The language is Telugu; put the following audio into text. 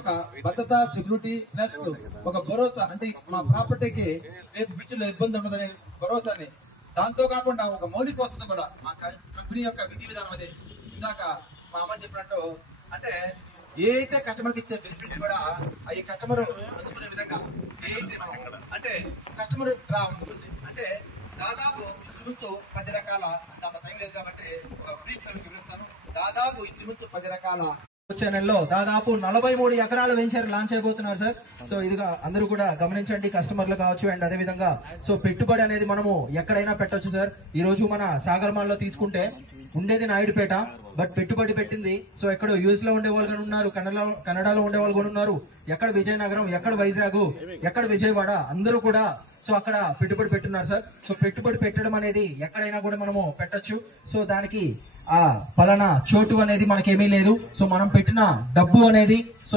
ఒక భద్రత, సెక్యూరిటీ ప్లస్ ఒక భరోసా, అంటే మా ప్రాపర్టీకి రేపు ఫ్యూచర్లో ఇబ్బంది ఉండదనే భరోసాని, దాంతో కాకుండా ఒక మౌలిక వసతి కూడా మా కంపెనీ యొక్క విధి విధానం అదే. ఇందాక మా అమ్మ చెప్పినట్టు అంటే ఏ అయితే కస్టమర్కి ఇచ్చే బెనిఫిట్ కూడా ఈ కస్టమర్ అందుకునే విధంగా ఏ అయితే మనం అంటే కస్టమర్ డ్రా ఉంటుంది. అంటే దాదాపు ఇంచుమించు 10 రకాల, అంత టైం లేదు కాబట్టి బ్రీఫ్ వివరిస్తాను. దాదాపు ఇంచుమించు 10 రకాల ఛానల్లో దాదాపు 43 ఎకరాల వెంచర్ లాంచ్ అయిపోతున్నారు సార్. సో ఇదిగా అందరూ కూడా గమనించండి, కస్టమర్లు కావచ్చు. అండ్ అదే విధంగా సో పెట్టుబడి అనేది మనము ఎక్కడైనా పెట్టొచ్చు సార్. ఈ రోజు మన సాగర్మాల్లో తీసుకుంటే ఉండేది నాయుడుపేట, బట్ పెట్టుబడి పెట్టింది సో ఎక్కడ యూఎస్ లో ఉండే వాళ్ళు ఉన్నారు, కన్నడలో ఉండే వాళ్ళు కూడా ఉన్నారు, ఎక్కడ విజయనగరం, ఎక్కడ వైజాగ్, ఎక్కడ విజయవాడ, అందరూ కూడా సో అక్కడ పెట్టుబడి పెట్టున్నారు సార్. సో పెట్టుబడి పెట్టడం అనేది ఎక్కడైనా కూడా మనము పెట్టొచ్చు. సో దానికి ఆ పలానా చోటు అనేది మనకేమీ లేదు. సో మనం పెట్టిన డబ్బు అనేది సో